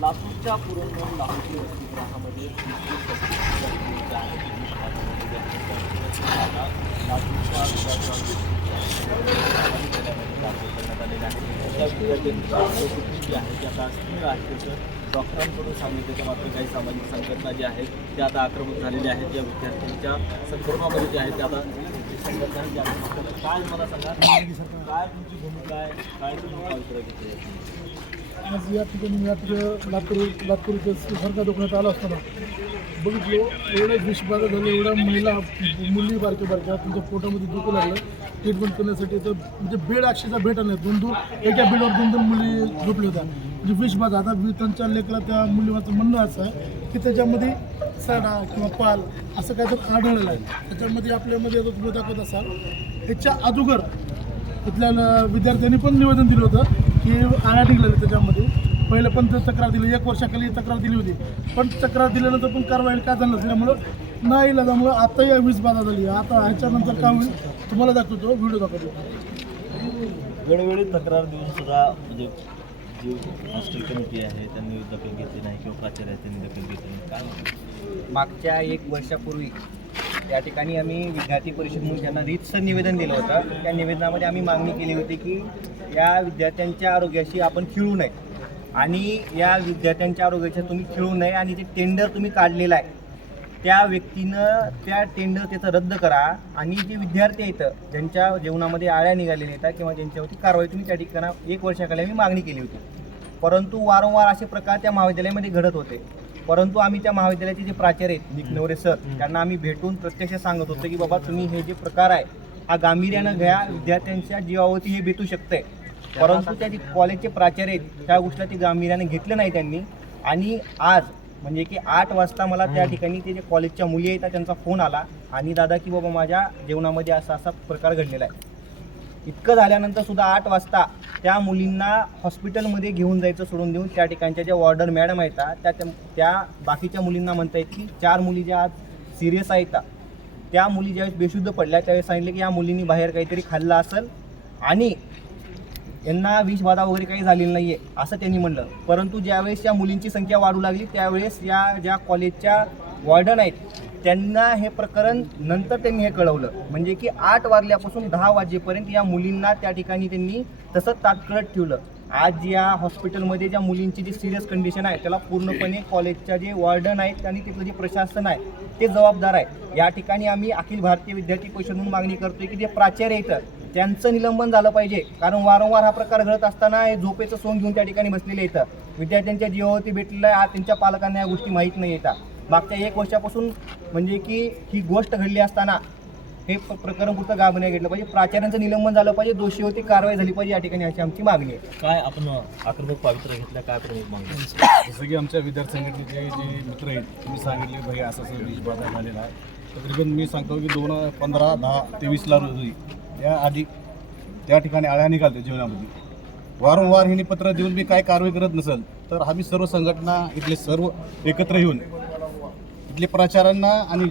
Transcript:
लातूरच्या पुरंदर लातूरची वसतिगृहामध्ये डॉक्टरांकडून सांगितलं मात्र काही सामाजिक संघटना ज्या आहेत त्या आता आक्रमक झालेल्या आहेत. या विद्यार्थ्यांच्या संदर्भामध्ये जे आहेत त्या आता संघटना ज्या आहेत काय मला सांगा, काय तुमची भूमिका आहे, काय तुम्ही अभिप्राय घेतले? आज या ठिकाणी लातूरच्या सरकार दुकानात आला असताना बघितलो एवढे विषबाधा झाले, एवढ्या महिला मुली बारक्या त्यांच्या पोटामध्ये दुखू लागलं. ट्रीटमेंट करण्यासाठी तर म्हणजे बेड अक्षरशः भेटा नाही, एका बेडवर दोन मुली झोपल्या होत्या. म्हणजे विषबाधा आता त्यांच्या लेकरा त्या मुलीवरचं म्हणणं असं आहे की त्याच्यामध्ये साडा किंवा पाल असं काहीतरी आढळलेलं आहे. त्याच्यामध्ये आपल्यामध्ये आता तुम्ही दाखवत असाल ह्याच्या अगोदर तिथल्या विद्यार्थ्यांनी पण निवेदन दिलं होतं की आळ्या निघाल्या त्याच्यामध्ये. पहिलं पण तक्रार दिली, 1 वर्षाखाली तक्रार दिली होती, पण तक्रार दिल्यानंतर पण कारवाई काय झालं नसल्यामुळं नाही इलाजामुळं आता या विषबाधा झाली. आता ह्याच्यानंतर काय होईल तुम्हाला दाखवतो, व्हिडिओ दाखवतो. वेळोवेळी तक्रार देऊन सुद्धा म्हणजे जी हॉस्टेल कमिटी आहे त्यांनी दखल घेतली नाही किंवा प्राचार्य आहेत त्यांनी दखल घेतली नाही. काय मागच्या 1 वर्षापूर्वी त्या ठिकाणी आम्ही विद्यार्थी परिषद म्हणून त्यांना रीतसर निवेदन दिलं होतं. त्या निवेदनामध्ये आम्ही मागणी केली होती की या विद्यार्थ्यांच्या आरोग्याशी आपण खेळू नये आणि या विद्यार्थ्यांच्या आरोग्याच्या तुम्ही खेळू नये आणि जे टेंडर तुम्ही काढलेलं आहे त्या व्यक्तीनं त्या टेंडर त्याचं रद्द करा आणि जे विद्यार्थी आहेत ज्यांच्या जेवणामध्ये आळ्या निघालेल्या आहेत किंवा ज्यांच्यावरती कारवाई तुम्ही त्या ठिकाणी 1 वर्षाखाली आम्ही मागणी केली होती. परंतु वारंवार असे प्रकार त्या महाविद्यालयामध्ये घडत होते. परंतु आम्ही त्या महाविद्यालयाचे जे प्राचार्य आहेत निक नवरे सर त्यांना आम्ही भेटून प्रत्यक्ष सांगत होतो की बाबा तुम्ही हे जे प्रकार आहे हा गांभीर्यानं घ्या, विद्यार्थ्यांच्या जीवावरती हे बेतू शकतंय. परंतु त्या जे कॉलेजचे प्राचार्य आहेत त्या गोष्टीला ते गांभीर्याने घेतलं नाही त्यांनी. आणि आज म्हणजे की 8 वाजता मला त्या ठिकाणी ते जे कॉलेजच्या मुली आहेत त्यांचा फोन आला आणि दादा की बाबा माझ्या जेवणामध्ये असा प्रकार घडलेला आहे. इतकं झाल्यानंतर सुद्धा 8 वाजता त्या मुलींना हॉस्पिटलमध्ये घेऊन जायचं सोडून देऊन त्या ठिकाणच्या ज्या वॉर्डर मॅडम आहेत त्या बाकीच्या मुलींना म्हणतायत की 4 मुली ज्या आज सिरियस आहेत त्या मुली ज्यावेळेस बेशुद्ध पडल्या त्यावेळेस सांगितले की या मुलींनी बाहेर काहीतरी खाल्लं असेल आणि यांना विषबाधा वगैरे काही झालेली नाही आहे असं त्यांनी म्हणलं. परंतु ज्यावेळेस या मुलींची संख्या वाढू लागली त्यावेळेस या ज्या कॉलेजच्या वॉर्डन आहेत त्यांना हे प्रकरण नंतर त्यांनी हे कळवलं. म्हणजे की 8 वाजल्यापासून 10 वाजेपर्यंत या मुलींना त्या ठिकाणी त्यांनी तसंच ताटकळत ठेवलं. आज या हॉस्पिटलमध्ये ज्या मुलींची जी सिरियस कंडिशन आहे त्याला पूर्णपणे कॉलेजच्या जे वॉर्डन आहेत आणि तिथलं जे प्रशासन आहे ते जबाबदार आहे. या ठिकाणी आम्ही अखिल भारतीय विद्यार्थी परिषद म्हणून मागणी करतोय की जे प्राचार्य आहेत त्यांचं निलंबन झालं पाहिजे. कारण वारंवार हा प्रकार घडत असताना हे झोपेचं सोंग घेऊन त्या ठिकाणी बसलेले येतं. विद्यार्थ्यांच्या जीवावरती भेटलेलं आहे. आज त्यांच्या पालकांना या गोष्टी माहीत नाही येतात. मागच्या 1 वर्षापासून म्हणजे की ही गोष्ट घडली असताना हे प्रकरण कुठं गाभण्या घेतलं पाहिजे, प्राचार्यांचं निलंबन झालं पाहिजे, दोषीवरती कारवाई झाली पाहिजे. या ठिकाणी अशी आमची मागणी आहे. काय आपण आक्रमक पावित्र्य घेतल्या, काय प्रमुख मागणी? जसं की आमच्या विद्यार्थी संघटनेचे जे मित्र आहेत तुम्ही सांगितले भाई असं विषबाधा झालेला आहे. तकरीबन मी सांगतो की 15/10/23 रोजी या आधी त्या ठिकाणी आळ्या निघालते जेवणामध्ये. वारंवार हिने पत्र देऊन मी काय कारवाई करत नसेल तर आम्ही सर्व संघटना इथले सर्व एकत्र येऊन इथले प्राचार्यांना आणि